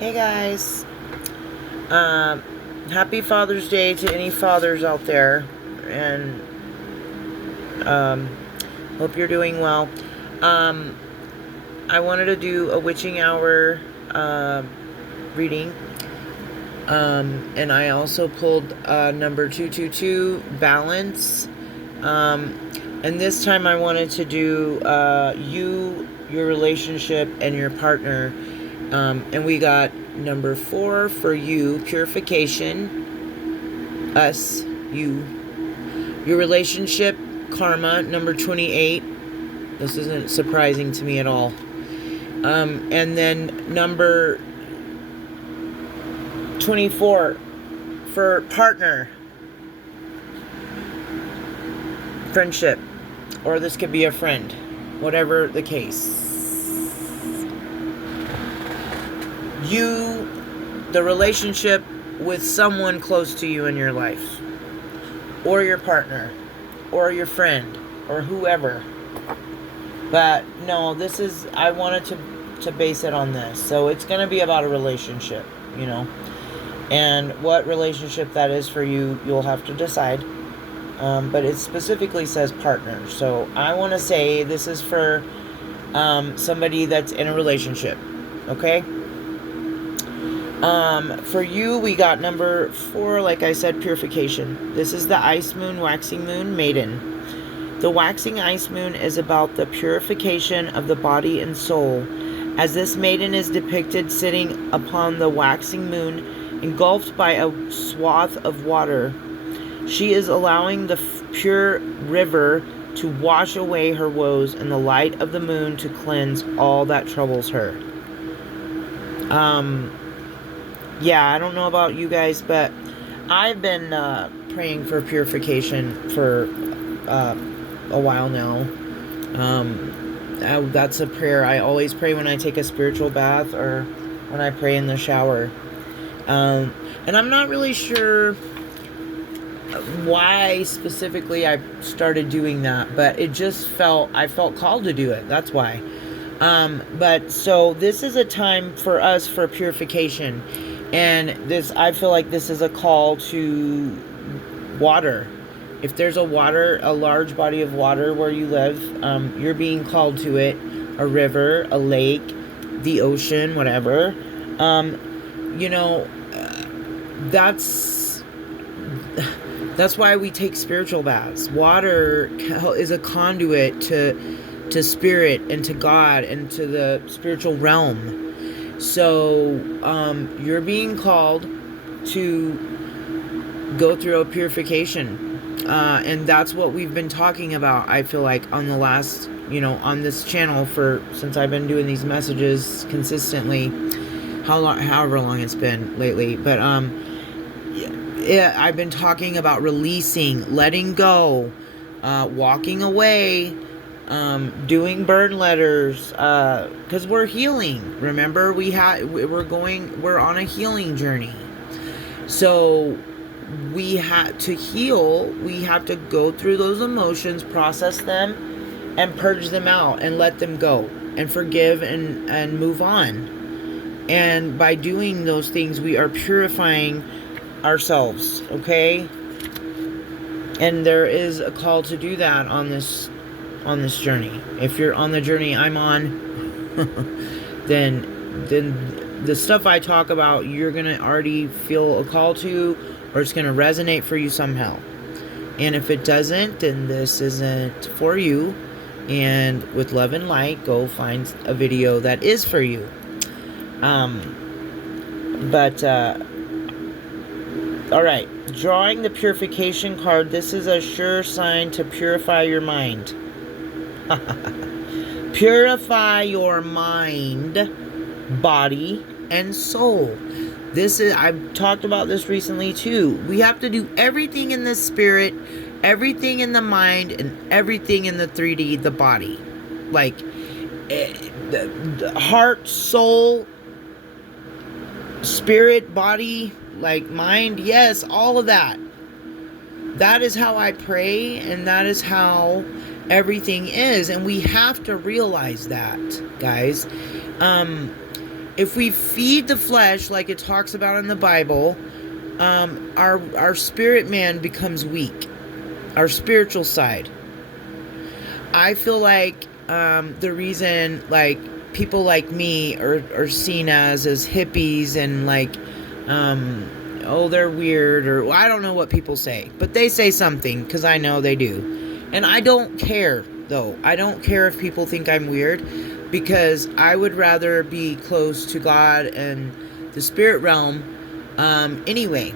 Hey guys, happy Father's Day to any fathers out there, and um, hope you're doing well. Um, I wanted to do a witching hour reading, and I also pulled number 222, balance, and this time I wanted to do your relationship, and your partner. And we got number 4 for you, purification, us, you, your relationship, karma, number 28. This isn't surprising to me at all. And then number 24 for partner, friendship, or this could be a friend, whatever the case. You, the relationship with someone close to you in your life, or your partner, or your friend, or whoever. But no, this is, I wanted to base it on this. So it's going to be about a relationship, and what relationship that is for you, you'll have to decide. But it specifically says partner. So I want to say this is for somebody that's in a relationship. Okay? For you, we got number 4, like I said, purification. This is the ice moon, waxing moon, maiden. The waxing ice moon is about the purification of the body and soul, as this maiden is depicted sitting upon the waxing moon, engulfed by a swath of water. She is allowing the pure river to wash away her woes, and the light of the moon to cleanse all that troubles her. Yeah, I don't know about you guys, but I've been praying for purification for a while now. That's a prayer I always pray when I take a spiritual bath or when I pray in the shower. And I'm not really sure why specifically I started doing that, but I felt called to do it. That's why. But so this is a time for us for purification. And I feel like this is a call to water. If there's a large body of water where you live, you're being called to it. A river, a lake, the ocean, whatever. That's why we take spiritual baths. Water is a conduit to spirit and to God and to the spiritual realm. So you're being called to go through a purification, and that's what we've been talking about. I feel like on the last, on this channel since I've been doing these messages consistently, however long it's been lately. But I've been talking about releasing, letting go, walking away, doing burn letters, because we're healing. Remember, we're on a healing journey. So we have to heal. We have to go through those emotions, process them, and purge them out, and let them go, and forgive, and move on. And by doing those things, we are purifying ourselves. Okay? And there is a call to do that on this journey. If you're on the journey I'm on, then the stuff I talk about, you're gonna already feel a call to, or it's gonna resonate for you somehow. And if it doesn't, then this isn't for you. And with love and light, go find a video that is for you. All right, drawing the purification card. This is a sure sign to purify your mind. Purify your mind, body, and soul. I've talked about this recently too. We have to do everything in the spirit, everything in the mind, and everything in the 3D, the body. Like the heart, soul, spirit, body, like mind, yes, all of that. That is how I pray, and that is how everything is, and we have to realize that, guys. If we feed the flesh like it talks about in the Bible, our spirit man becomes weak. Our spiritual side. I feel like the reason like people like me are seen as hippies and like oh, they're weird, or I don't know what people say, but they say something because I know they do. And I don't care, though. I don't care if people think I'm weird, because I would rather be close to God and the spirit realm anyway.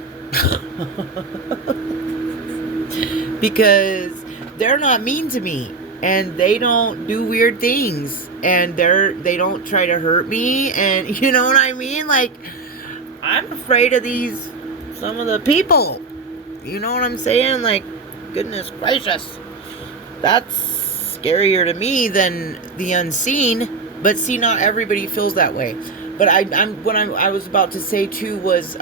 Because they're not mean to me, and they don't do weird things, and they don't try to hurt me, and you know what I mean? Like, I'm afraid of some of the people. You know what I'm saying? Like, goodness gracious. That's scarier to me than the unseen. But see, not everybody feels that way. But what I was about to say too was,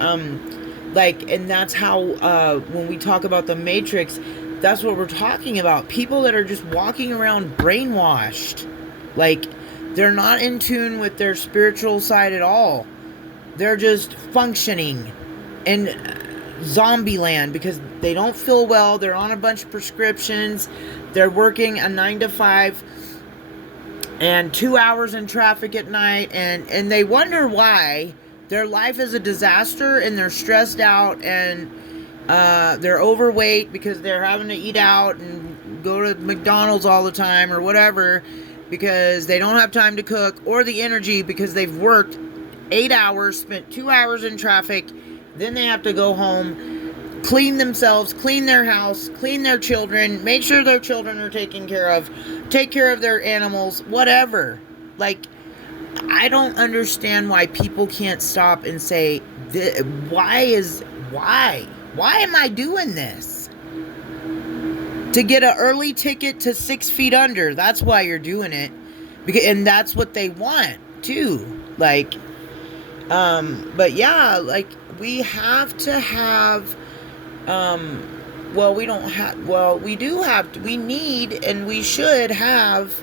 like, and that's how, when we talk about the Matrix, that's what we're talking about. People that are just walking around brainwashed. Like, they're not in tune with their spiritual side at all. They're just functioning in zombie land because they don't feel well. They're on a bunch of prescriptions. They're working a 9 to 5 and 2 hours in traffic at night. And they wonder why their life is a disaster, and they're stressed out, and they're overweight because they're having to eat out and go to McDonald's all the time or whatever, because they don't have time to cook or the energy because they've worked 8 hours, spent 2 hours in traffic, then they have to go home, clean themselves, clean their house, clean their children, make sure their children are taken care of, take care of their animals, whatever. Like, I don't understand why people can't stop and say, why am I doing this? To get an early ticket to 6 feet under, that's why you're doing it. And that's what they want, too. Like, but yeah, like, we have to have, we need and we should have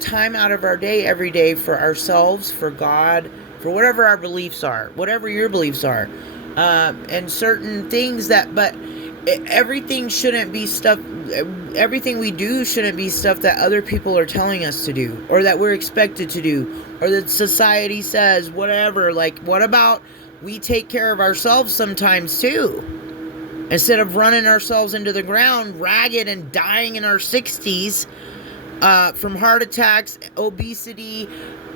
time out of our day every day for ourselves, for God, for whatever our beliefs are, whatever your beliefs are, and certain things but everything shouldn't be stuff, everything we do shouldn't be stuff that other people are telling us to do, or that we're expected to do, or that society says, whatever. Like, what about we take care of ourselves sometimes too? Instead of running ourselves into the ground, ragged and dying in our 60s, from heart attacks, obesity,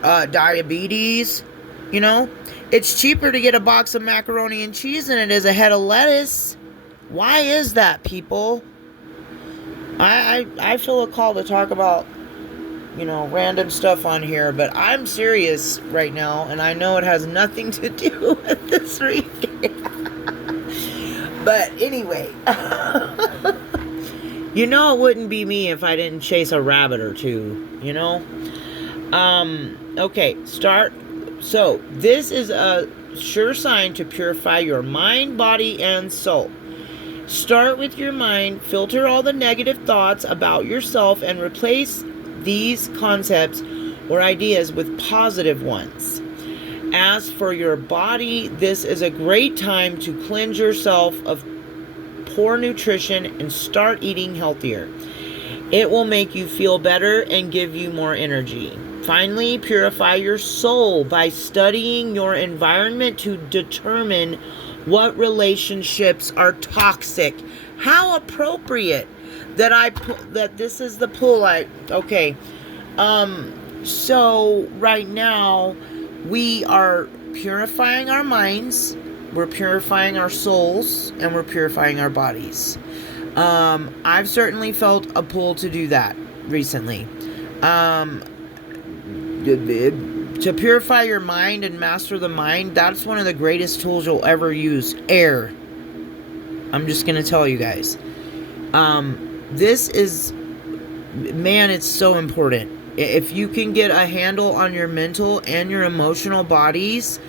diabetes, you know? It's cheaper to get a box of macaroni and cheese than it is a head of lettuce. Why is that, people? I feel a call to talk about, random stuff on here, but I'm serious right now, and I know it has nothing to do with this reading. But anyway, it wouldn't be me if I didn't chase a rabbit or two, Okay, start. So, this is a sure sign to purify your mind, body, and soul. Start with your mind, filter all the negative thoughts about yourself, and replace these concepts or ideas with positive ones. As for your body, this is a great time to cleanse yourself of poor nutrition and start eating healthier. It will make you feel better and give you more energy. Finally, purify your soul by studying your environment to determine what relationships are toxic. How appropriate that this is the pull. Okay. So right now we are purifying our minds, we're purifying our souls, and we're purifying our bodies. I've certainly felt a pull to do that recently. To purify your mind and master the mind, that's one of the greatest tools you'll ever use. Air. I'm just going to tell you guys. This is, man, it's so important. If you can get a handle on your mental and your emotional bodies,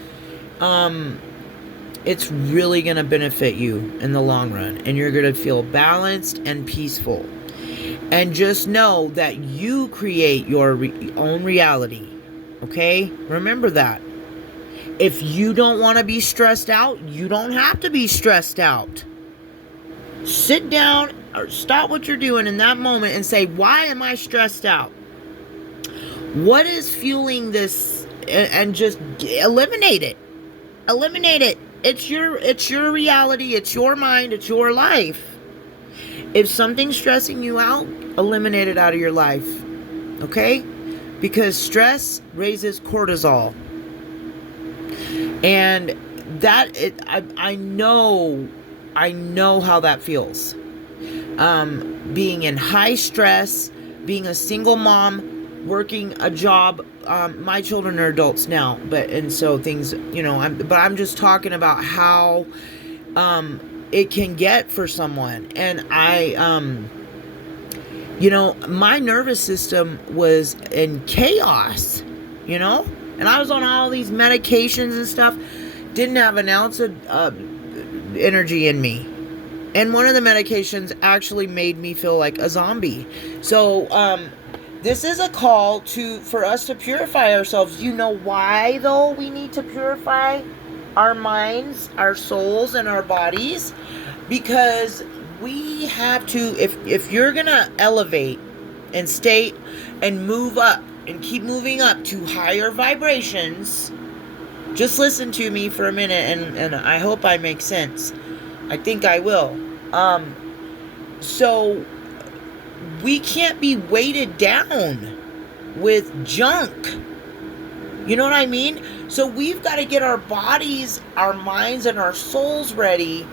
it's really going to benefit you in the long run. And you're going to feel balanced and peaceful. And just know that you create your own reality. Okay? Remember that. If you don't want to be stressed out, you don't have to be stressed out. Sit down or stop what you're doing in that moment and say, why am I stressed out? What is fueling this? And just eliminate it. Eliminate it. It's your reality. It's your mind. It's your life. If something's stressing you out, eliminate it out of your life. Okay? Because stress raises cortisol. And I know how that feels. Being in high stress, being a single mom, working a job. My children are adults now, and so things, I'm just talking about how it can get for someone. And my nervous system was in chaos, and I was on all these medications and stuff, didn't have an ounce of energy in me. And one of the medications actually made me feel like a zombie. So, this is a call for us to purify ourselves. You know why, though, we need to purify our minds, our souls, and our bodies? Because we have to, if you're going to elevate and stay and move up and keep moving up to higher vibrations, just listen to me for a minute, and I hope I make sense. I think I will. So we can't be weighted down with junk. You know what I mean? So we've got to get our bodies, our minds, and our souls ready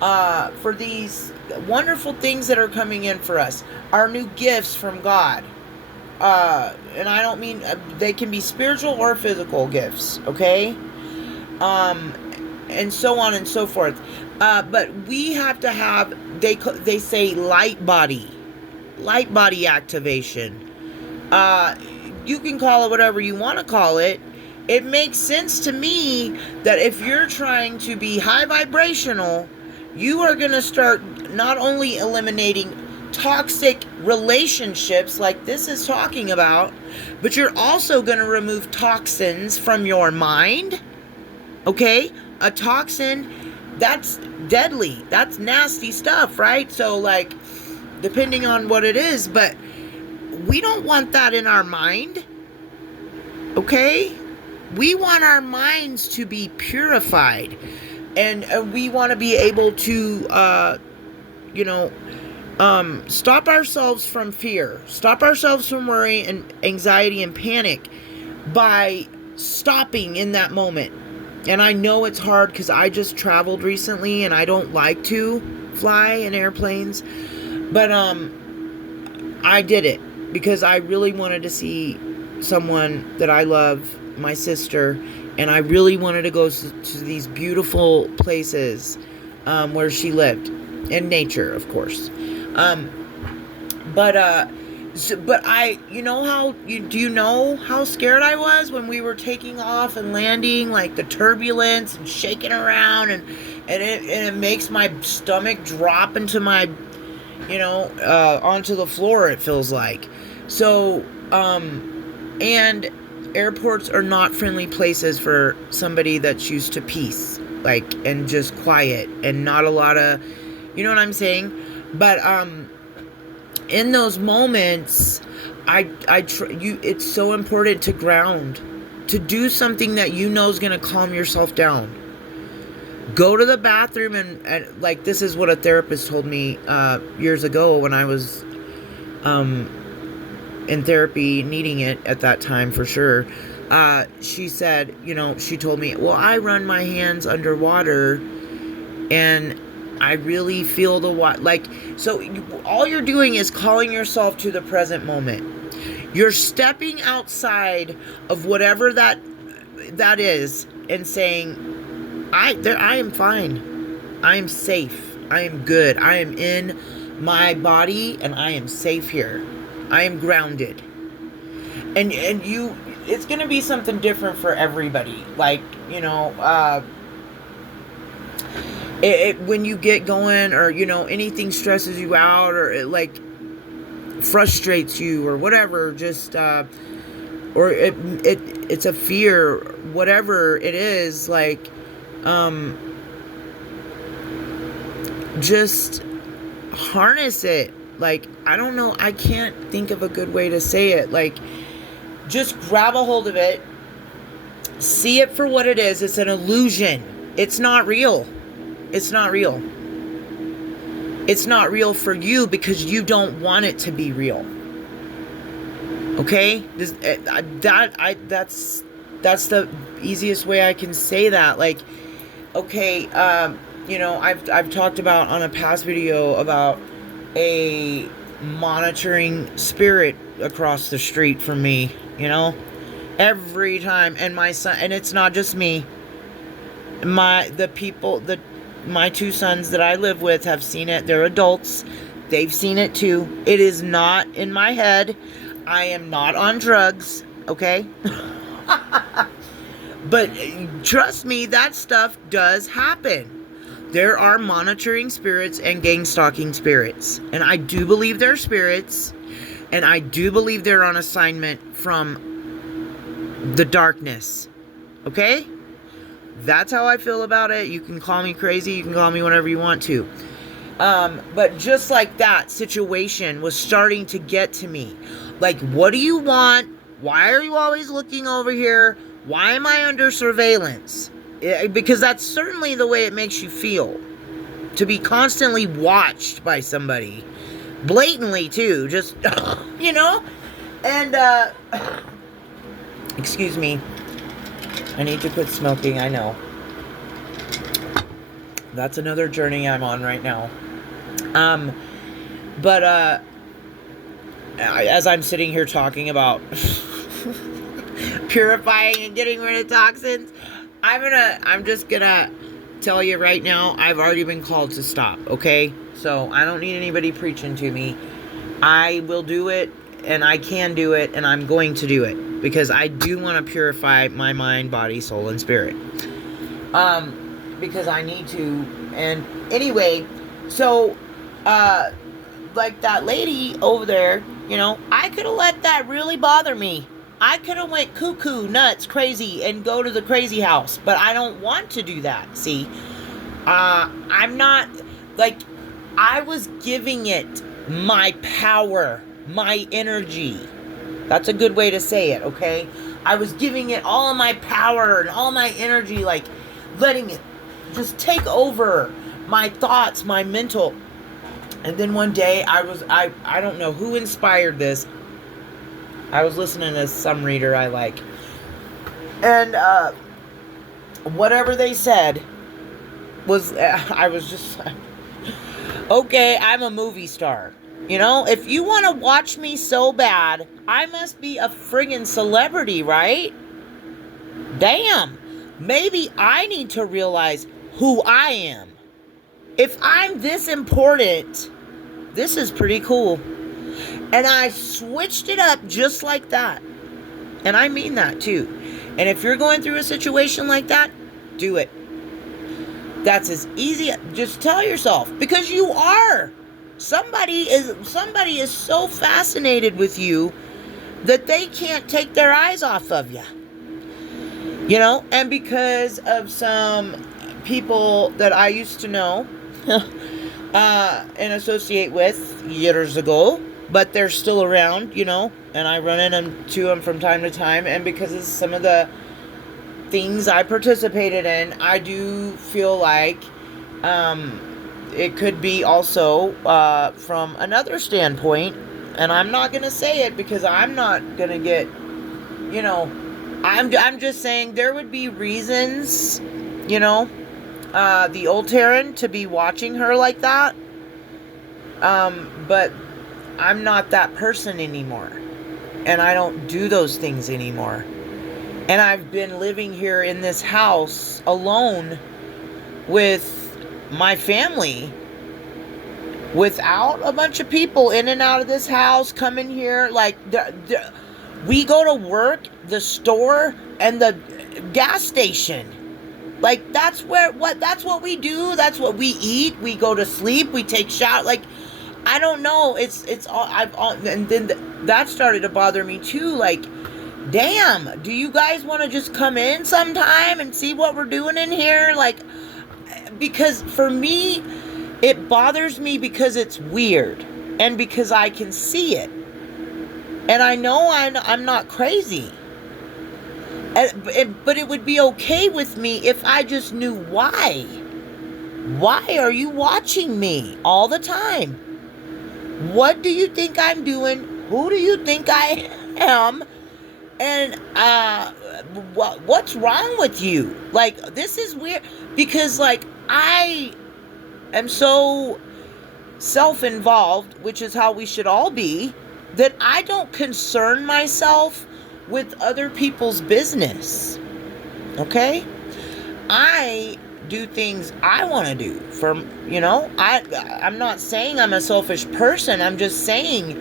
for these wonderful things that are coming in for us. Our new gifts from God. And I don't mean, they can be spiritual or physical gifts, okay? And so on and so forth. But we have to have, they say light body activation. You can call it whatever you want to call it. It makes sense to me that if you're trying to be high vibrational, you are going to start not only eliminating toxic relationships like this is talking about, but you're also going to remove toxins from your mind. Okay? A toxin, that's deadly. That's nasty stuff, right? So, like, depending on what it is, but we don't want that in our mind. Okay? We want our minds to be purified. And we want to be able to, stop ourselves from fear. Stop ourselves from worry and anxiety and panic by stopping in that moment. And I know it's hard because I just traveled recently and I don't like to fly in airplanes. But I did it because I really wanted to see someone that I love, my sister, and I really wanted to go to these beautiful places where she lived, in nature, of course. But I, do you know how scared I was when we were taking off and landing, like the turbulence and shaking around, and it makes my stomach drop into my, onto the floor, it feels like. So, and airports are not friendly places for somebody that's used to peace, and just quiet and not a lot of, you know what I'm saying? But, in those moments, it's so important to ground, to do something that you know is going to calm yourself down. Go to the bathroom and this is what a therapist told me years ago when I was in therapy, needing it at that time for sure. She said, she told me, well, I run my hands underwater and I really feel the water. All you're doing is calling yourself to the present moment. You're stepping outside of whatever that is and saying, I am fine. I am safe. I am good. I am in my body and I am safe here. I am grounded. And it's going to be something different for everybody. When you get going or, anything stresses you out or it frustrates you or whatever, just or it's a fear, whatever it is, like, just harness it. Like, I don't know, I can't think of a good way to say it. Like, just grab a hold of it, see it for what it is. It's an illusion. It's not real. It's not real. It's not real for you because you don't want it to be real. Okay? That's the easiest way I can say that. Like, okay, I've talked about on a past video about a monitoring spirit across the street from me, every time. And my son, and it's not just me, my two sons that I live with have seen it. They're adults. They've seen it too. It is not in my head. I am not on drugs, okay? But trust me, that stuff does happen. There are monitoring spirits and gang stalking spirits. And I do believe they're spirits. And I do believe they're on assignment from the darkness. Okay? That's how I feel about it. You can call me crazy. You can call me whatever you want to. But just like that situation was starting to get to me. Like, what do you want? Why are you always looking over here? Why am I under surveillance? Because that's certainly the way it makes you feel. To be constantly watched by somebody. Blatantly, too. Just, And, excuse me. I need to quit smoking, I know. That's another journey I'm on right now. As I'm sitting here talking about purifying and getting rid of toxins, I'm just gonna tell you right now, I've already been called to stop, okay? So I don't need anybody preaching to me. I will do it, and I can do it, and I'm going to do it, because I do want to purify my mind, body, soul, and spirit. Because I need to. And anyway, so, like that lady over there, I could have let that really bother me. I could have went cuckoo, nuts, crazy, and go to the crazy house. But I don't want to do that, see? I'm not, like, I was giving it my power, my energy. That's a good way to say it, okay? I was giving it all of my power and all my energy, like, letting it just take over my thoughts, my mental. And then one day, I don't know who inspired this. I was listening to some reader I like. And, whatever they said was, I was just like, okay, I'm a movie star. If you want to watch me so bad, I must be a friggin' celebrity, right? Damn. Maybe I need to realize who I am. If I'm this important, this is pretty cool. And I switched it up just like that. And I mean that too. And if you're going through a situation like that, do it. That's as easy. Just tell yourself, because you are. Somebody is so fascinated with you that they can't take their eyes off of you. And because of some people that I used to know and associate with years ago, but they're still around, and I run into them from time to time, and because of some of the things I participated in, I do feel like it could be also from another standpoint, and I'm not going to say it because I'm not going to get, I'm just saying there would be reasons, the old Taryn to be watching her like that, but I'm not that person anymore, and I don't do those things anymore. And I've been living here in this house alone with my family, without a bunch of people in and out of this house, coming here. Like, we go to work, the store, and the gas station. Like, that's what we do. That's what we eat. We go to sleep. We take shower. Like, I don't know. It's all, and then that started to bother me too. Like, damn, do you guys want to just come in sometime and see what we're doing in here? Like, because for me, it bothers me because it's weird and because I can see it. And I know I'm not crazy. But it would be okay with me if I just knew why. Why are you watching me all the time? What do you think I'm doing? Who do you think I am? And what's wrong with you? Like, this is weird because, like, I am so self-involved, which is how we should all be, that I don't concern myself with other people's business. Okay? I do things I want to do. I'm not saying I'm a selfish person. I'm just saying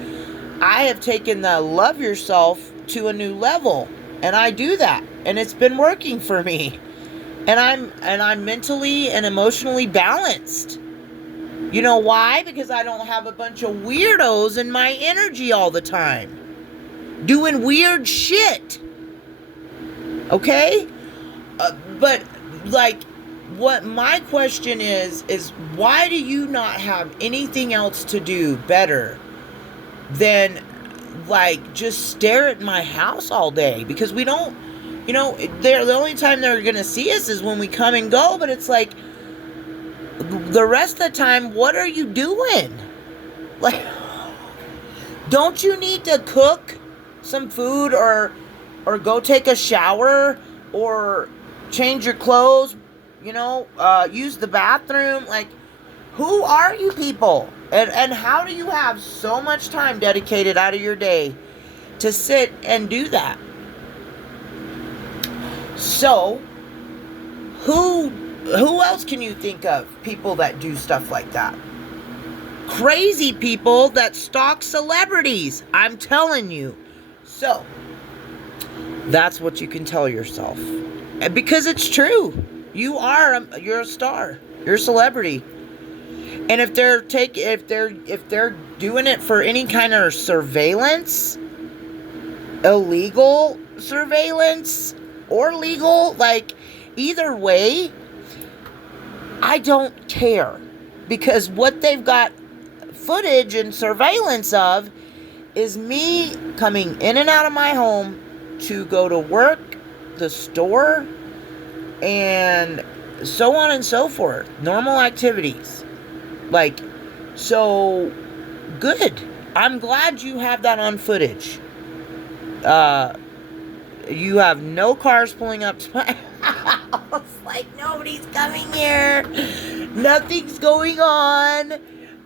I have taken the love yourself to a new level, and I do that, and it's been working for me. And I'm mentally and emotionally balanced. You know why? Because I don't have a bunch of weirdos in my energy all the time doing weird shit. Okay? But, like, what my question is why do you not have anything else to do better than, like, just stare at my house all day? Because we don't, the only time they're going to see us is when we come and go, but it's like, the rest of the time, what are you doing? Like, don't you need to cook some food or go take a shower or change your clothes, use the bathroom? Like, who are you people? And how do you have so much time dedicated out of your day to sit and do that? So, who else can you think of? People that do stuff like that. Crazy people that stalk celebrities. I'm telling you. So, that's what you can tell yourself. Because it's true. You're a star. You're a celebrity. And if they're doing it for any kind of surveillance, illegal surveillance or legal, like, either way, I don't care, because what they've got footage and surveillance of is me coming in and out of my home to go to work, the store, and so on and so forth. Normal activities. Like, so good. I'm glad you have that on footage. You have no cars pulling up to my house. Like, nobody's coming here. Nothing's going on.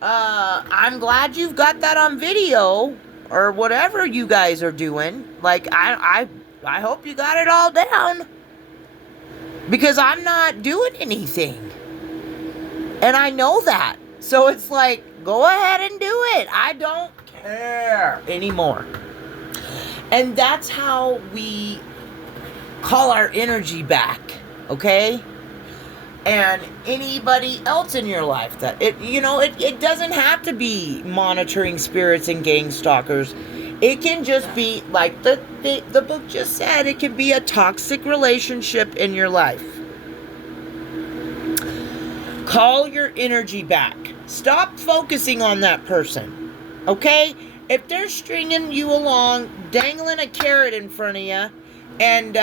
I'm glad you've got that on video or whatever you guys are doing. Like, I hope you got it all down, because I'm not doing anything. And I know that. So it's like, go ahead and do it. I don't care anymore. And that's how we call our energy back, okay? And anybody else in your life that it doesn't have to be monitoring spirits and gang stalkers. It can just be, like the book just said, it can be a toxic relationship in your life. Call your energy back. Stop focusing on that person, okay? If they're stringing you along, dangling a carrot in front of you, and,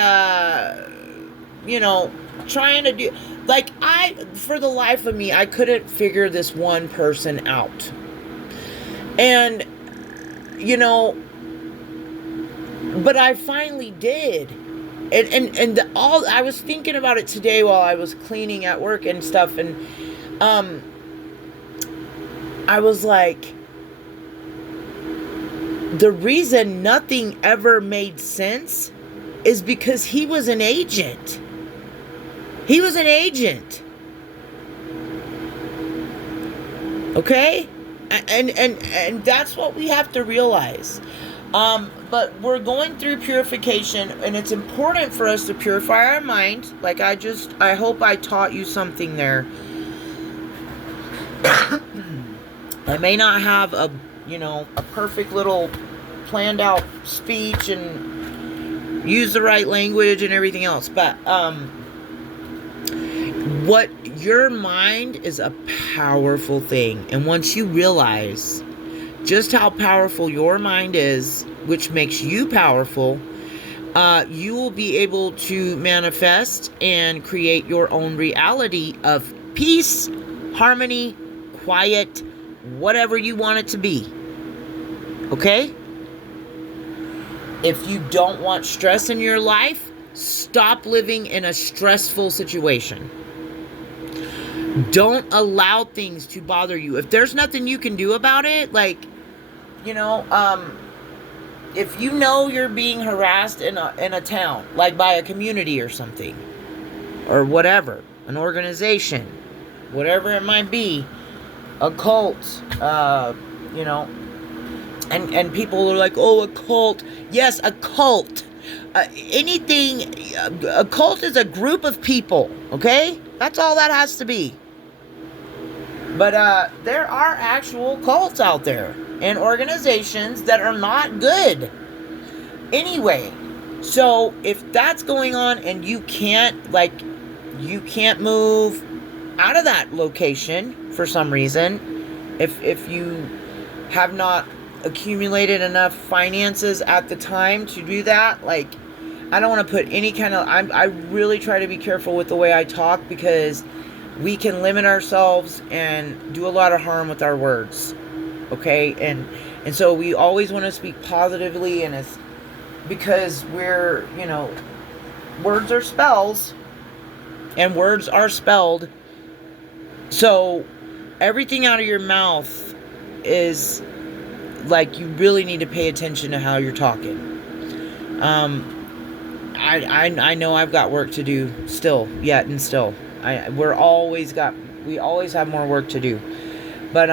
trying to do, like, for the life of me, I couldn't figure this one person out. And, but I finally did. And I was thinking about it today while I was cleaning at work and stuff, and, I was like, the reason nothing ever made sense is because he was an agent. He was an agent. Okay? And that's what we have to realize. But we're going through purification, and it's important for us to purify our mind. Like, I hope I taught you something there. I may not have a perfect little planned out speech and use the right language and everything else. But what your mind is a powerful thing. And once you realize just how powerful your mind is, which makes you powerful, you will be able to manifest and create your own reality of peace, harmony, quiet, whatever you want it to be. Okay? If you don't want stress in your life, stop living in a stressful situation. Don't allow things to bother you. If there's nothing you can do about it, like, you know, if you know you're being harassed in a town, like by a community or something, or whatever, an organization, whatever it might be, a cult, you know, and people are like, oh, a cult. Yes, a cult. Anything, a cult is a group of people, okay? That's all that has to be. But there are actual cults out there and organizations that are not good. Anyway, so if that's going on and you can't move out of that location for some reason, if you have not accumulated enough finances at the time to do that, like, I don't want to put any kind of, I really try to be careful with the way I talk, because we can limit ourselves and do a lot of harm with our words. Okay? And so we always want to speak positively, and it's because we're, you know, words are spells, and words are spelled. So everything out of your mouth is like, you really need to pay attention to how you're talking. I know I've got work to do still, yet and still. We always have more work to do. But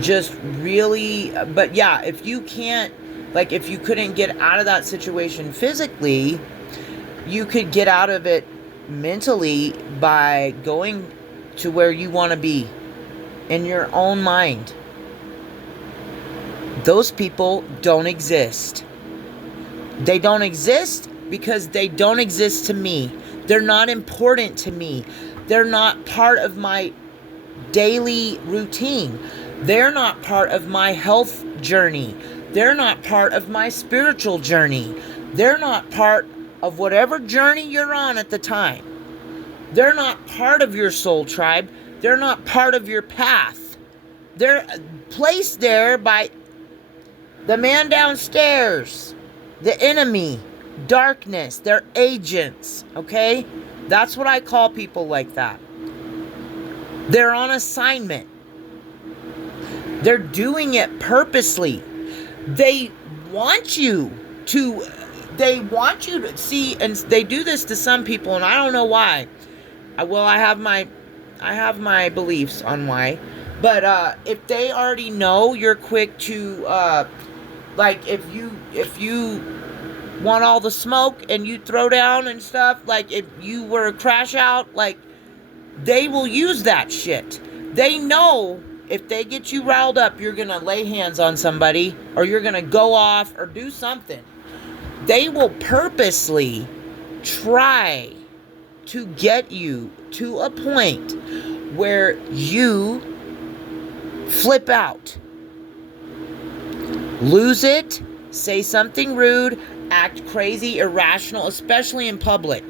just really, but yeah, if you can't, like, if you couldn't get out of that situation physically, you could get out of it mentally by going to where you want to be in your own mind. Those people don't exist. They don't exist because they don't exist to me. They're not important to me. They're not part of my daily routine. They're not part of my health journey. They're not part of my spiritual journey. They're not part of whatever journey you're on at the time. They're not part of your soul tribe. They're not part of your path. They're placed there by the man downstairs, the enemy, darkness. They're agents, okay? That's what I call people like that. They're on assignment. They're doing it purposely. They want you to see, and they do this to some people, and I don't know why. I have my beliefs on why. But if they already know you're quick to, like, if you want all the smoke and you throw down and stuff, like, if you were a crash out, like, they will use that shit. They know if they get you riled up, you're going to lay hands on somebody, or you're going to go off or do something. They will purposely try to get you to a point where you flip out, lose it, say something rude, act crazy, irrational, especially in public.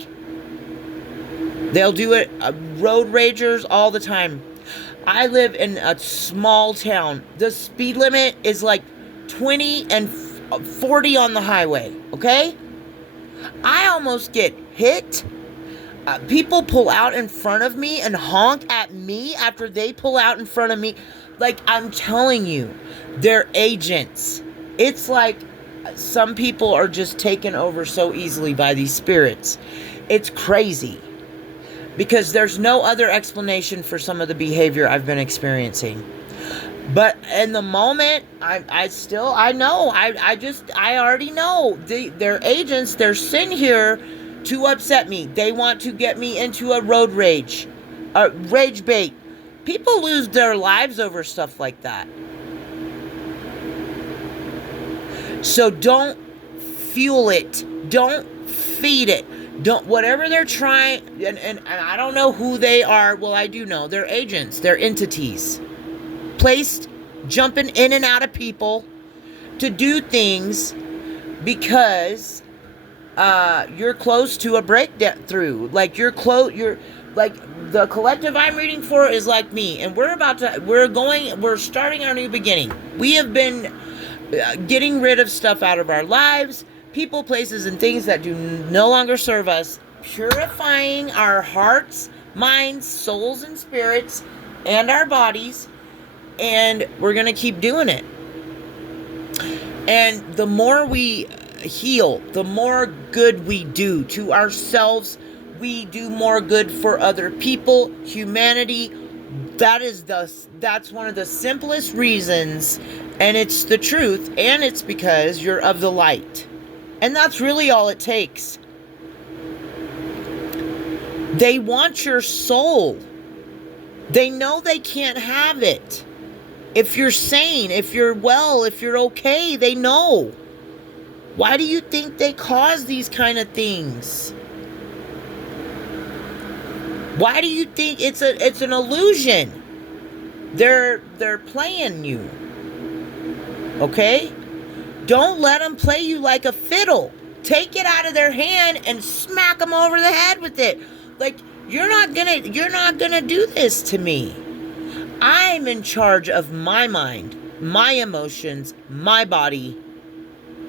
They'll do it, road ragers all the time. I live in a small town. The speed limit is like 20 and 40 on the highway, okay? I almost get hit. People pull out in front of me and honk at me after they pull out in front of me. Like, I'm telling you, they're agents. It's like some people are just taken over so easily by these spirits. It's crazy. Because there's no other explanation for some of the behavior I've been experiencing. But in the moment, I already know. They're agents. They're sent here to upset me. They want to get me into a road rage. Rage bait. People lose their lives over stuff like that. So don't fuel it. Don't feed it. Don't, whatever they're trying, and I don't know who they are. Well, I do know. They're agents. They're entities. Placed, jumping in and out of people to do things because you're close to a breakthrough. Like you're like the collective I'm reading for is like me, and we're starting our new beginning. We have been getting rid of stuff out of our lives, people, places, and things that do no longer serve us, purifying our hearts, minds, souls, and spirits, and our bodies, and we're going to keep doing it. And the more we heal, the more good we do to ourselves, we do more good for other people, humanity. That's one of the simplest reasons, and it's the truth, and it's because you're of the light. And that's really all it takes. They want your soul. They know they can't have it. If you're sane, if you're well, if you're okay, they know. Why do you think they cause these kind of things? Why do you think it's an illusion? They're playing you. Okay? Don't let them play you like a fiddle. Take it out of their hand and smack them over the head with it. Like, you're not gonna do this to me. I'm in charge of my mind, my emotions, my body,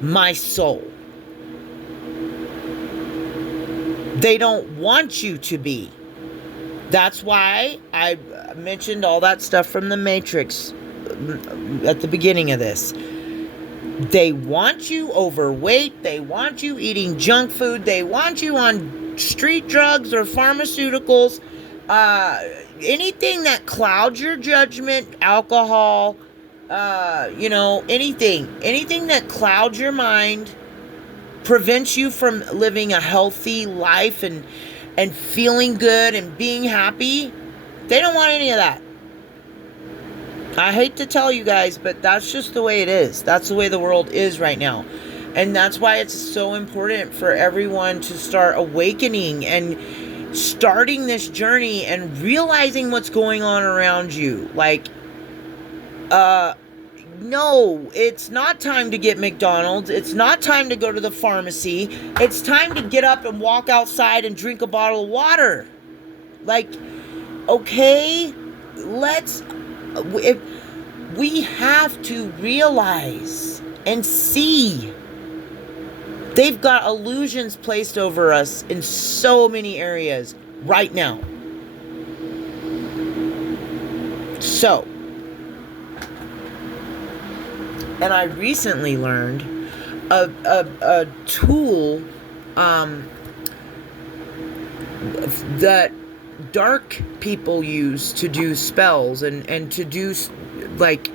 my soul. They don't want you to be. That's why I mentioned all that stuff from the Matrix at the beginning of this. They want you overweight. They want you eating junk food. They want you on street drugs or pharmaceuticals. Anything that clouds your judgment, alcohol, anything that clouds your mind, prevents you from living a healthy life and feeling good and being happy. They don't want any of that. I hate to tell you guys, but that's just the way it is. That's the way the world is right now. And that's why it's so important for everyone to start awakening and starting this journey and realizing what's going on around you. Like, no, it's not time to get McDonald's. It's not time to go to the pharmacy. It's time to get up and walk outside and drink a bottle of water. Like, okay, we have to realize and see. They've got illusions placed over us in so many areas right now. So, and I recently learned a tool that dark people use to do spells and to do like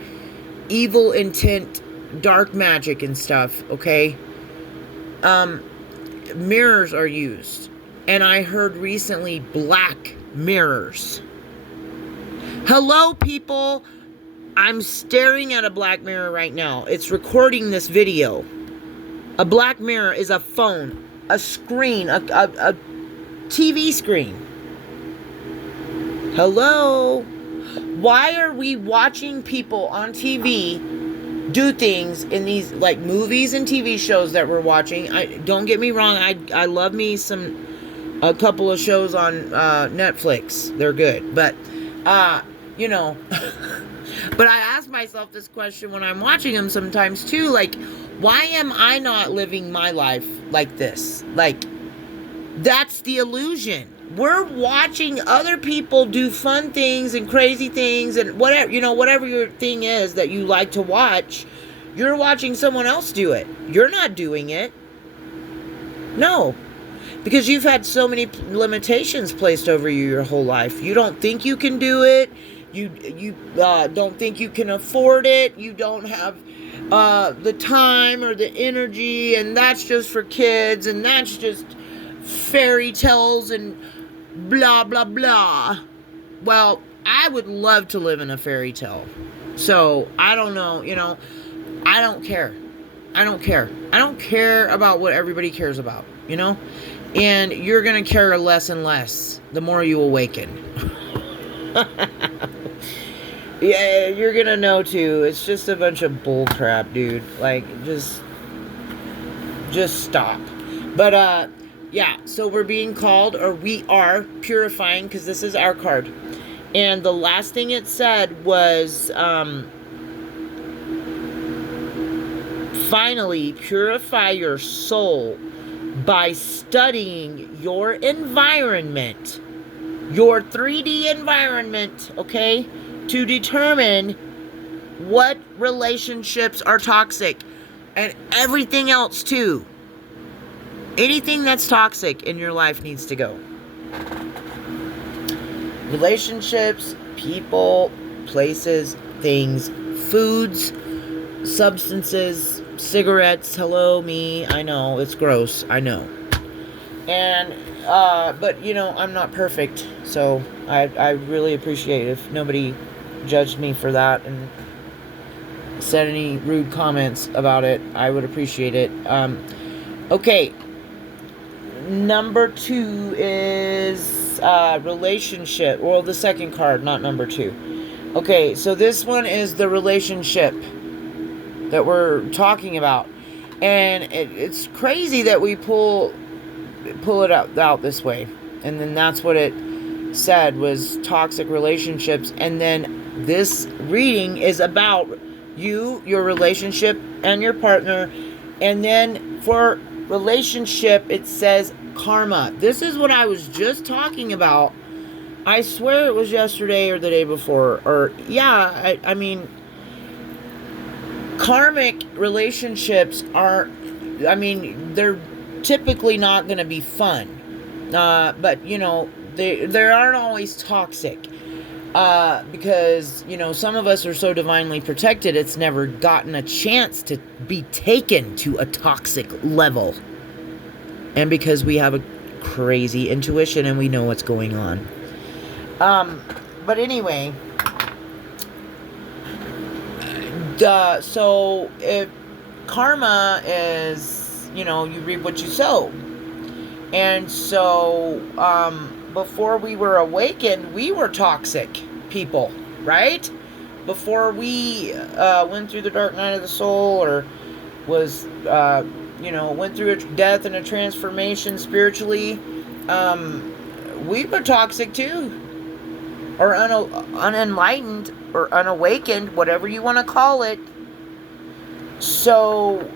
evil intent, dark magic and stuff, okay? Mirrors are used. And I heard recently black mirrors. Hello, people. I'm staring at a black mirror right now. It's recording this video. A black mirror is a phone, a screen, a TV screen. Hello? Why are we watching people on TV do things in these like movies and TV shows that we're watching? Don't get me wrong, I love me a couple of shows on Netflix. They're good. But but I ask myself this question when I'm watching them sometimes too, like, why am I not living my life like this? Like, that's the illusion. We're watching other people do fun things and crazy things and whatever your thing is that you like to watch, you're watching someone else do it. You're not doing it. No. Because you've had so many limitations placed over you your whole life. You don't think you can do it. You don't think you can afford it. You don't have the time or the energy, and that's just for kids, and that's just fairy tales and blah, blah, blah. Well, I would love to live in a fairy tale. So, I don't know, I don't care. I don't care. I don't care about what everybody cares about, you know? And you're going to care less and less the more you awaken. Yeah, you're going to know too. It's just a bunch of bull crap, dude. Like, just stop. But, yeah, so we're being called, or we are purifying, because this is our card. And the last thing it said was, finally, purify your soul by studying your environment, your 3D environment, okay, to determine what relationships are toxic, and everything else too. Anything that's toxic in your life needs to go. Relationships, people, places, things, foods, substances, cigarettes. Hello, me. I know, it's gross. I know. And, but, you know, I'm not perfect. So, I really appreciate it if nobody judged me for that and said any rude comments about it. I would appreciate it. Okay. Number 2 is relationship. Well, the second card, not number 2. Okay, so this one is the relationship that we're talking about. And it's crazy that we pull it out this way. And then that's what it said, was toxic relationships. And then this reading is about you, your relationship, and your partner. And then for relationship, it says karma. This is what I was just talking about. I swear it was yesterday or the day before. Or, yeah, I mean, karmic relationships are, I mean, they're typically not going to be fun. But, you know, they aren't always toxic. Because, you know, some of us are so divinely protected, it's never gotten a chance to be taken to a toxic level. And because we have a crazy intuition and we know what's going on. But anyway, so if karma is, you know, you reap what you sow. And so, before we were awakened, we were toxic people, right? Before we went through the dark night of the soul, or was, you know, went through a death and a transformation spiritually, we were toxic too. Or unenlightened, or unawakened, whatever you want to call it. So,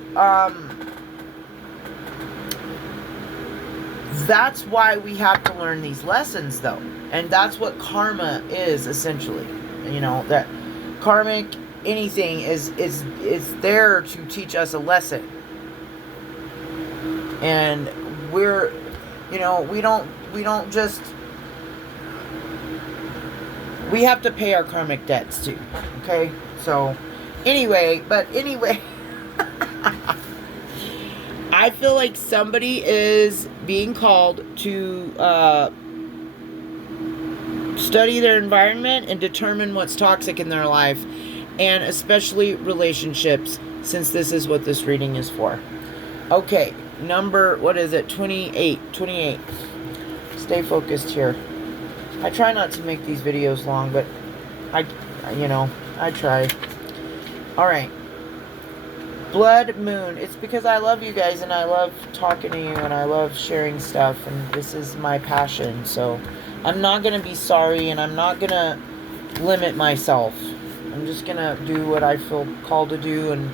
that's why we have to learn these lessons, though. And that's what karma is, essentially. You know, that karmic anything is there to teach us a lesson. And we're, you know, we don't just, we have to pay our karmic debts too. Okay? So, anyway, I feel like somebody is being called to study their environment and determine what's toxic in their life, and especially relationships, since this is what this reading is for. Okay, number, what is it? 28. Stay focused here. I try not to make these videos long, but I try. Alright. Blood moon. It's because I love you guys, and I love talking to you, and I love sharing stuff, and this is my passion. So I'm not going to be sorry, and I'm not going to limit myself. I'm just going to do what I feel called to do, and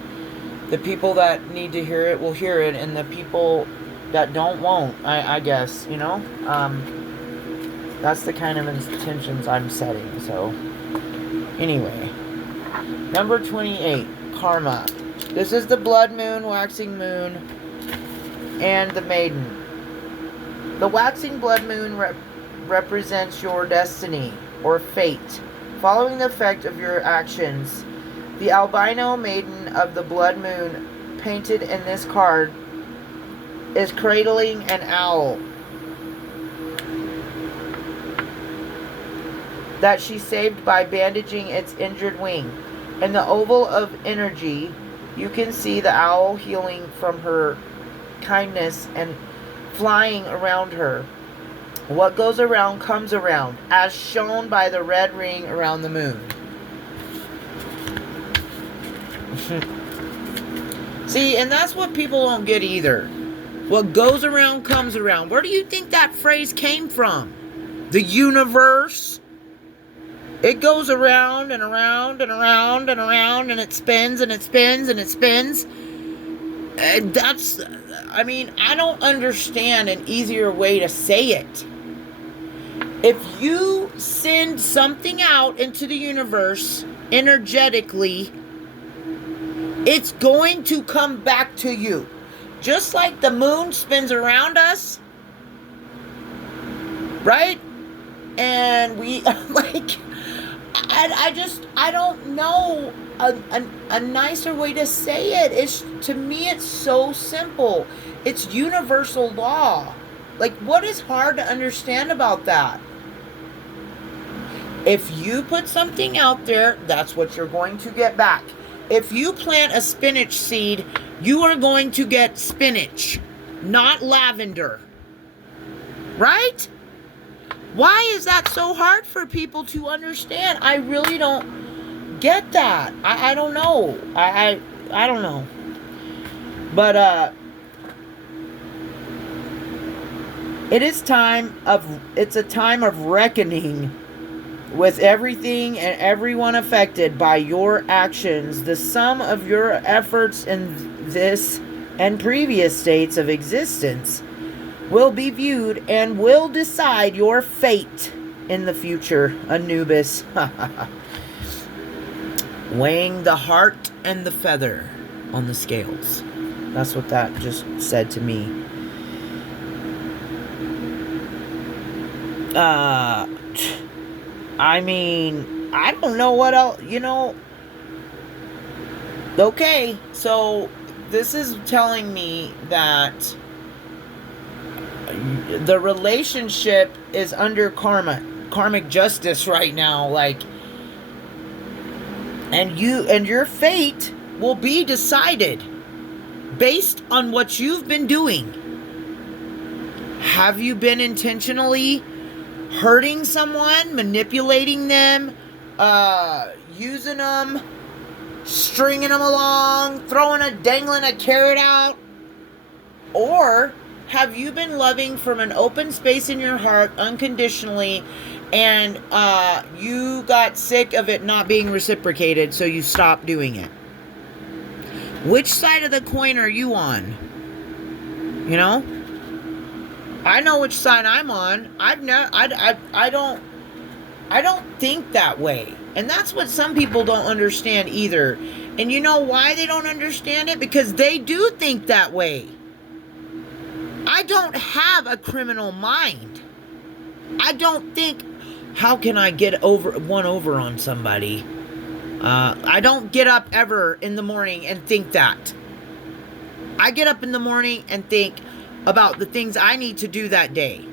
the people that need to hear it will hear it, and the people that don't won't, I guess, you know? That's the kind of intentions I'm setting. So anyway, number 28, karma. This is the blood moon, waxing moon, and the maiden. The waxing blood moon represents your destiny or fate, following the effect of your actions. The albino maiden of the blood moon, painted in this card, is cradling an owl that she saved by bandaging its injured wing. In the oval of energy, You can see the owl healing from her kindness and flying around her. What goes around comes around, as shown by the red ring around the moon. See, and that's what people don't get either. What goes around comes around. Where do you think that phrase came from? The universe? It goes around and around and around and around, and it spins and it spins and it spins. And that's, I mean, I don't understand an easier way to say it. If you send something out into the universe energetically, it's going to come back to you. Just like the moon spins around us, right? And we, like, I don't know a nicer way to say it. To me, it's so simple. It's universal law. Like, what is hard to understand about that? If you put something out there, that's what you're going to get back. If you plant a spinach seed, you are going to get spinach, not lavender. Right? Why is that so hard for people to understand? I really don't get that. I don't know. I don't know. But it's a time of reckoning with everything and everyone affected by your actions. The sum of your efforts in this and previous states of existence will be viewed and will decide your fate in the future, Anubis. Weighing the heart and the feather on the scales. That's what that just said to me. I mean, I don't know what else, Okay, so this is telling me that the relationship is under karmic justice right now, like, and your fate will be decided based on what you've been doing. Have you been intentionally hurting someone, manipulating them, using them, stringing them along, dangling a carrot out? Or have you been loving from an open space in your heart unconditionally, and you got sick of it not being reciprocated, so you stopped doing it? Which side of the coin are you on? I know which side I'm on. I don't think that way. And that's what some people don't understand either. And you know why they don't understand it? Because they do think that way. I don't have a criminal mind. I don't think, how can I get one over on somebody? I don't get up ever in the morning and think that. I get up in the morning and think about the things I need to do that day.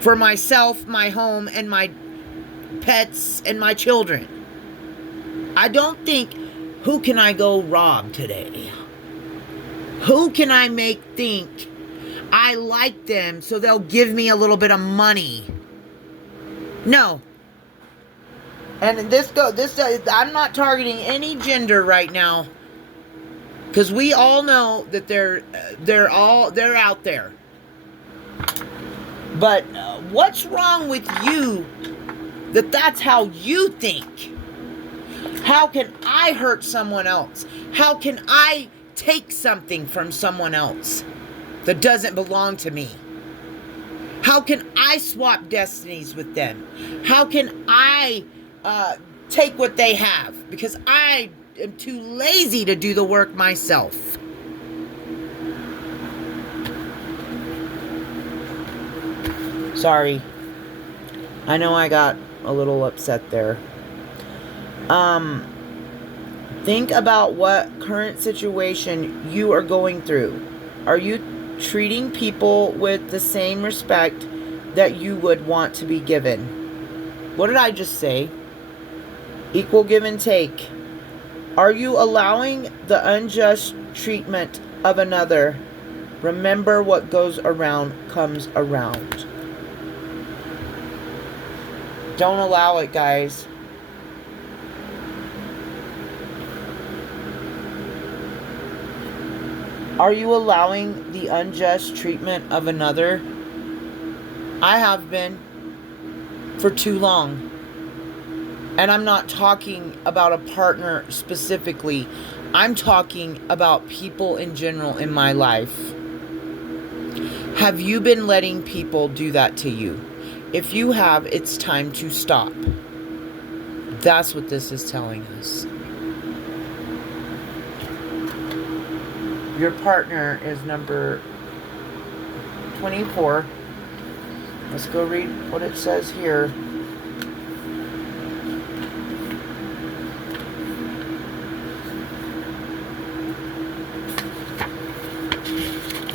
For myself, my home, and my pets, and my children. I don't think, who can I go rob today? Who can I make think I like them so they'll give me a little bit of money? No. And I'm not targeting any gender right now, because we all know that they're out there. But what's wrong with you that's how you think? How can I hurt someone else? How can I take something from someone else that doesn't belong to me? How can I swap destinies with them? How can I take what they have? Because I am too lazy to do the work myself. Sorry. I know I got a little upset there. Think about what current situation you are going through. Are you treating people with the same respect that you would want to be given? What did I just say? Equal give and take. Are you allowing the unjust treatment of another? Remember, what goes around comes around. Don't allow it, guys. Are you allowing the unjust treatment of another? I have been for too long. And I'm not talking about a partner specifically. I'm talking about people in general in my life. Have you been letting people do that to you? If you have, it's time to stop. That's what this is telling us. Your partner is number 24. Let's go read what it says here.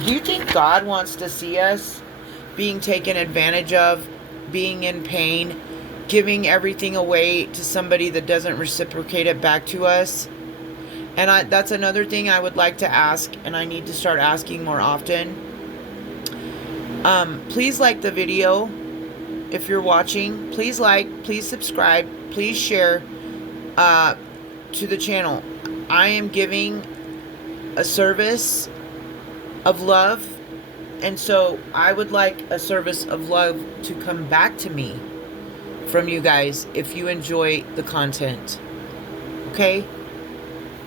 Do you think God wants to see us being taken advantage of, being in pain, giving everything away to somebody that doesn't reciprocate it back to us? And that's another thing I would like to ask, and I need to start asking more often. Please like the video if you're watching. Please like, please subscribe, please share to the channel. I am giving a service of love, and so I would like a service of love to come back to me from you guys if you enjoy the content. Okay?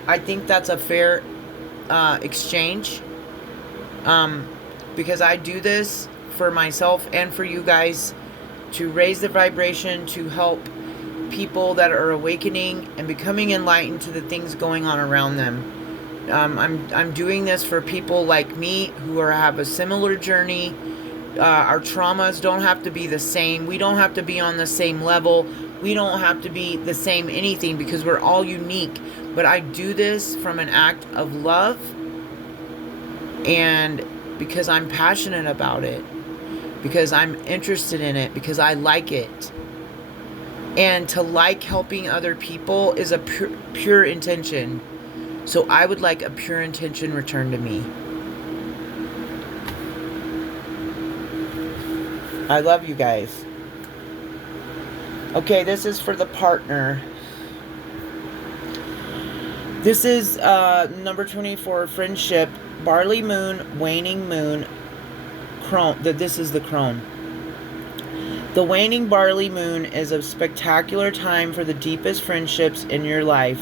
I think that's a fair exchange, because I do this for myself and for you guys to raise the vibration, to help people that are awakening and becoming enlightened to the things going on around them. I'm doing this for people like me who have a similar journey. Our traumas don't have to be the same. We don't have to be on the same level. We don't have to be the same anything, because we're all unique. But I do this from an act of love, and because I'm passionate about it, because I'm interested in it, because I like it. And to like helping other people is a pure intention. So I would like a pure intention returned to me. I love you guys. Okay, this is for the partner. This is number 24, friendship, barley moon, waning moon, crone. This is the crone. The waning barley moon is a spectacular time for the deepest friendships in your life.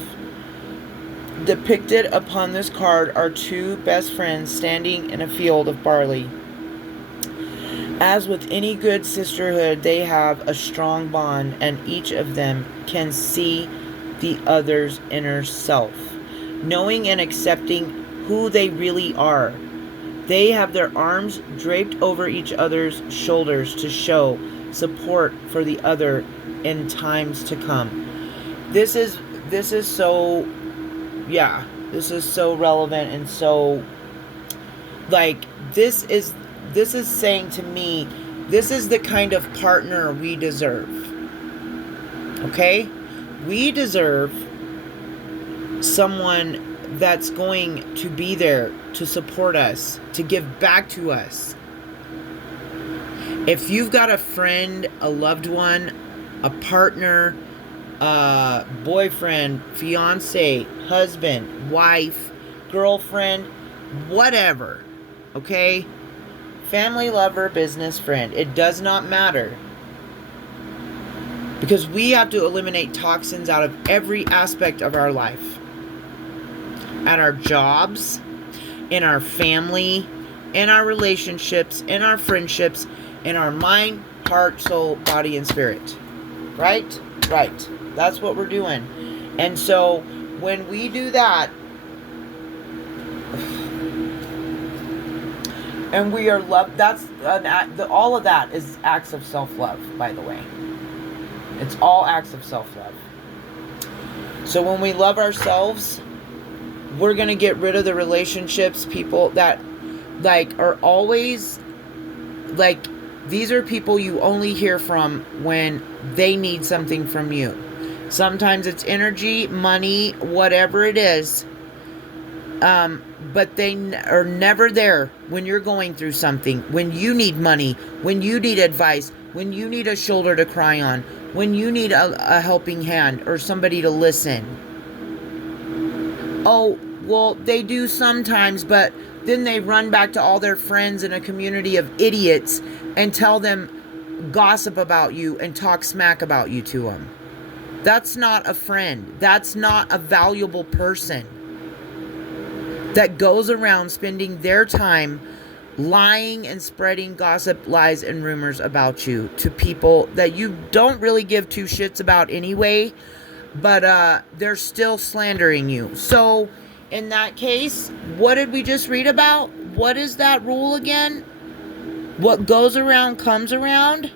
Depicted upon this card are two best friends standing in a field of barley. As with any good sisterhood, they have a strong bond, and each of them can see the other's inner self, knowing and accepting who they really are. They have their arms draped over each other's shoulders to show support for the other in times to come. This is so, yeah, this is so relevant, and so, like, this is saying to me, this is the kind of partner we deserve. Okay? We deserve someone that's going to be there to support us, to give back to us. If you've got a friend, a loved one, a partner, boyfriend, fiance, husband, wife, girlfriend, whatever, okay? Family, lover, business, friend, it does not matter. Because we have to eliminate toxins out of every aspect of our life. At our jobs, in our family, in our relationships, in our friendships, in our mind, heart, soul, body, and spirit. Right? Right. That's what we're doing. And so, when we do that, and we are loved, that's all of that is acts of self-love, by the way. It's all acts of self-love. So when we love ourselves, we're going to get rid of the relationships, people that, like, are always, like, these are people you only hear from when they need something from you. Sometimes it's energy, money, whatever it is. But they are never there when you're going through something, when you need money, when you need advice, when you need a shoulder to cry on, when you need a helping hand or somebody to listen. Oh, well, they do sometimes, but then they run back to all their friends in a community of idiots and tell them gossip about you and talk smack about you to them. That's not a friend. That's not a valuable person that goes around spending their time lying and spreading gossip, lies, and rumors about you to people that you don't really give two shits about anyway, but they're still slandering you. So in that case, what did we just read about? What is that rule again? What goes around comes around.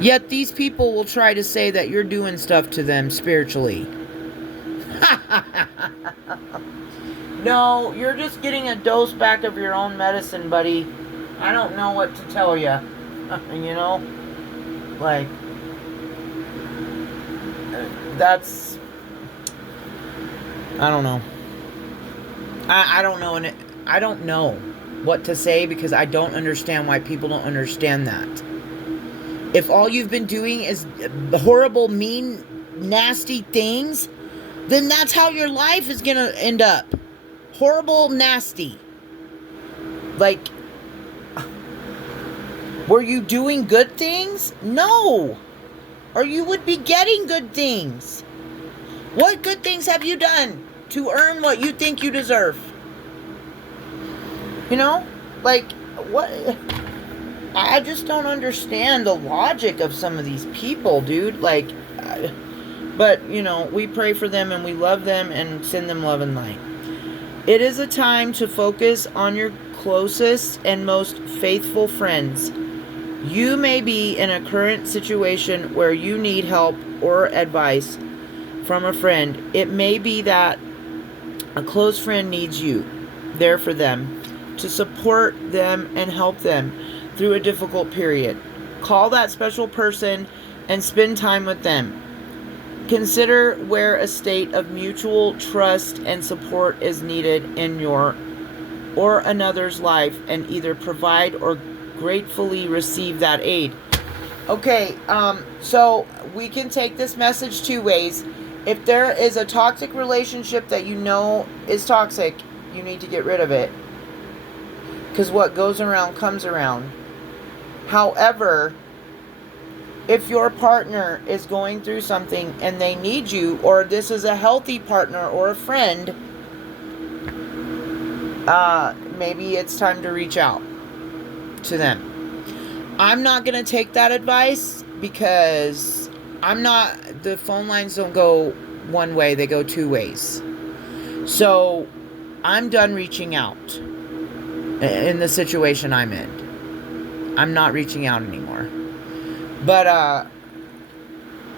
Yet these people will try to say that you're doing stuff to them spiritually. No, you're just getting a dose back of your own medicine, buddy. I don't know what to tell you. You know? Like, that's... I don't know. I don't know, and I don't know what to say because I don't understand why people don't understand that. If all you've been doing is horrible, mean, nasty things, then that's how your life is going to end up. Horrible, nasty. Like, were you doing good things? No. Or you would be getting good things. What good things have you done to earn what you think you deserve? You know? Like, what? I just don't understand the logic of some of these people, dude. Like, but, you know, we pray for them and we love them and send them love and light. It is a time to focus on your closest and most faithful friends. You may be in a current situation where you need help or advice from a friend. It may be that a close friend needs you there for them to support them and help them through a difficult period. Call that special person and spend time with them. Consider where a state of mutual trust and support is needed in your or another's life and either provide or gratefully receive that aid. Okay, so we can take this message two ways. If there is a toxic relationship that you know is toxic, you need to get rid of it. Because what goes around comes around. However, if your partner is going through something and they need you, or this is a healthy partner or a friend, maybe it's time to reach out to them. I'm not going to take that advice because the phone lines don't go one way, they go two ways. So I'm done reaching out in the situation I'm in. I'm not reaching out anymore. But,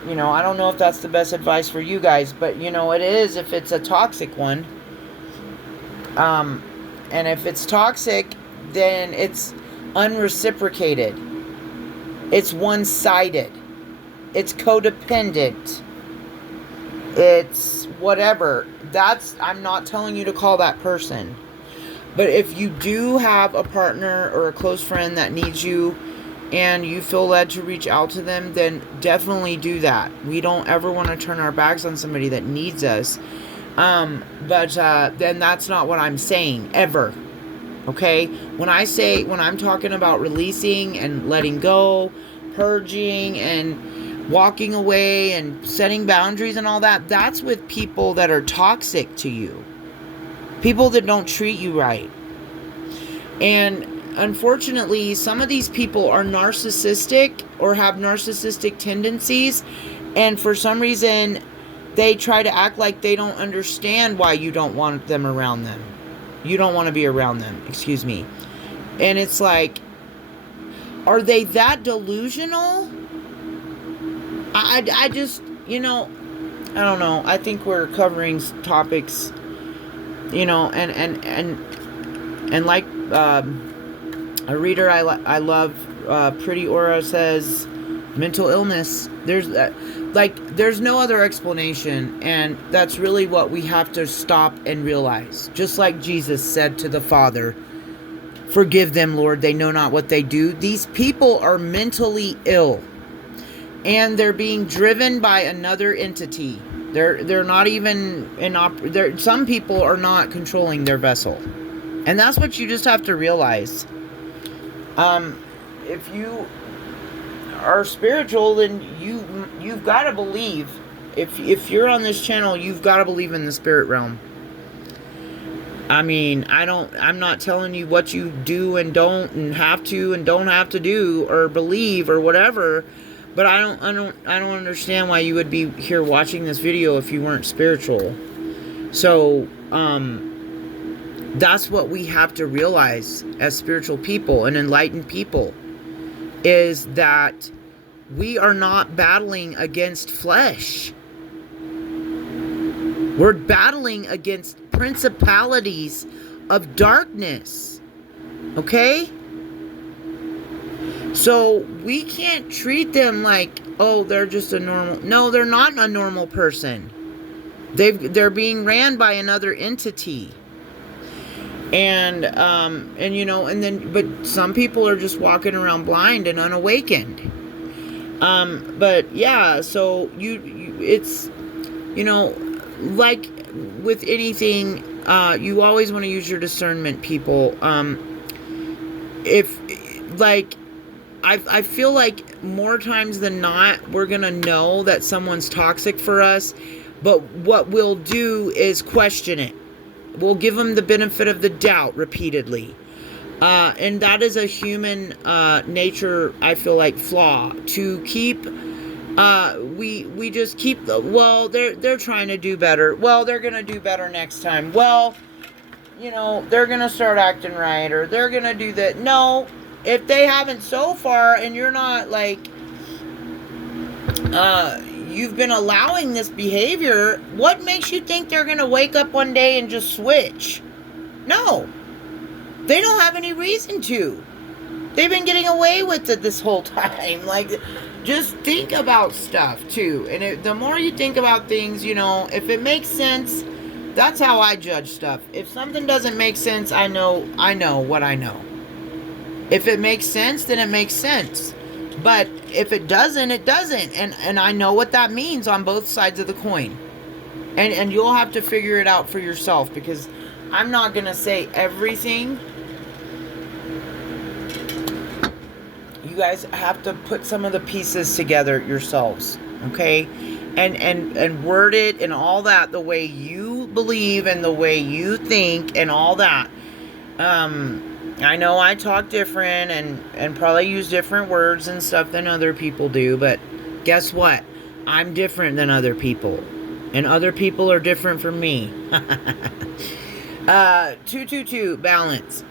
you know, I don't know if that's the best advice for you guys, but, you know, it is if it's a toxic one. And if it's toxic, then it's unreciprocated. It's one-sided. It's codependent. It's whatever. I'm not telling you to call that person. But if you do have a partner or a close friend that needs you and you feel led to reach out to them, then definitely do that. We don't ever want to turn our backs on somebody that needs us. But then that's not what I'm saying, ever. Okay? When I'm talking about releasing and letting go, purging and walking away and setting boundaries and all that, that's with people that are toxic to you. People that don't treat you right. And unfortunately, some of these people are narcissistic or have narcissistic tendencies. And for some reason, they try to act like they don't understand why you don't want them around them. You don't want to be around them. Excuse me. And it's like, are they that delusional? I just, you know, I don't know. I think we're covering topics, you know, and like a reader I love, Pretty Aura says, Mental illness. There's no other explanation, and that's really what we have to stop and realize. Just like Jesus said to the Father, "Forgive them, Lord, they know not what they do." These people are mentally ill, and they're being driven by another entity. They're not even some people are not controlling their vessel, and that's what you just have to realize. If you are spiritual, then you've got to believe. If you're on this channel, you've got to believe in the spirit realm. I mean, I'm not telling you what you do and don't have to do or believe or whatever, but I don't understand why you would be here watching this video if you weren't spiritual. So, that's what we have to realize as spiritual people and enlightened people, is that we are not battling against flesh. We're battling against principalities of darkness. Okay? So we can't treat them like, oh, they're just a normal... No, they're not a normal person. They're being ran by another entity. And but some people are just walking around blind and unawakened. But yeah, so it's, like with anything, you always want to use your discernment, people. I feel like more times than not, we're going to know that someone's toxic for us, but what we'll do is question it. We'll give them the benefit of the doubt repeatedly. And that is a human nature, I feel like, flaw. To keep, we just keep, well, they're trying to do better. Well, they're going to do better next time. Well, they're going to start acting right, or they're going to do that. No, if they haven't so far, and you're not like, you've been allowing this behavior, what makes you think they're going to wake up one day and just switch? No. They don't have any reason to. They've been getting away with it this whole time. Like, just think about stuff, too. And the more you think about things, if it makes sense, that's how I judge stuff. If something doesn't make sense, I know what I know. If it makes sense, then it makes sense. But if it doesn't, it doesn't. And I know what that means on both sides of the coin. And you'll have to figure it out for yourself, because I'm not going to say everything. You guys have to put some of the pieces together yourselves, okay? And word it and all that the way you believe and the way you think and all that. I know I talk different and probably use different words and stuff than other people do, but guess what? I'm different than other people, and other people are different from me. 222, balance.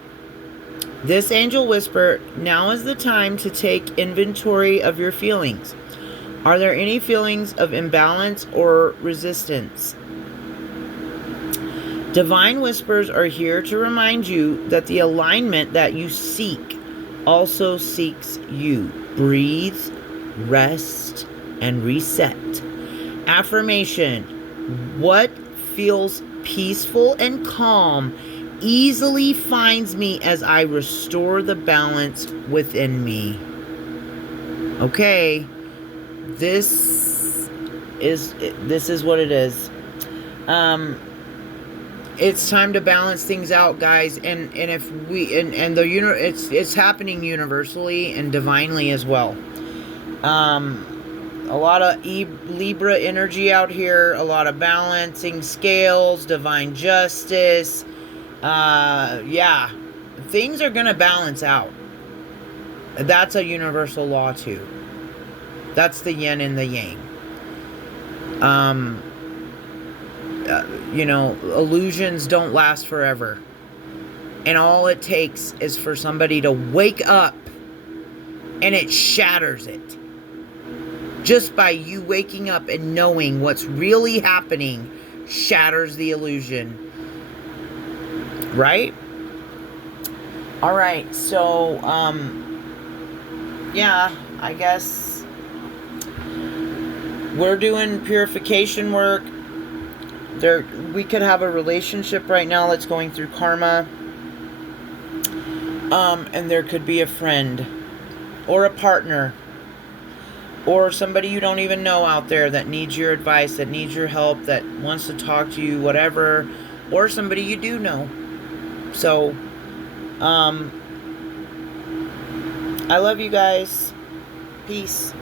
This angel whisper, now is the time to take inventory of your feelings. Are there any feelings of imbalance or resistance? Divine whispers are here to remind you that the alignment that you seek also seeks you. Breathe, rest, and reset. Affirmation. What feels peaceful and calm easily finds me as I restore the balance within me. Okay. This is what it is. It's time to balance things out, guys, and if we and the it's happening universally and divinely as well. A lot of Libra energy out here, a lot of balancing scales, divine justice. Yeah, things are gonna balance out. That's a universal law too. That's the yin and the yang. Illusions don't last forever. And all it takes is for somebody to wake up and it shatters it. Just by you waking up and knowing what's really happening shatters the illusion. Right? Alright, so, yeah, I guess We're doing purification work. There, we could have a relationship right now that's going through karma. And there could be a friend or a partner or somebody you don't even know out there that needs your advice, that needs your help, that wants to talk to you, whatever, or somebody you do know. So, I love you guys. Peace.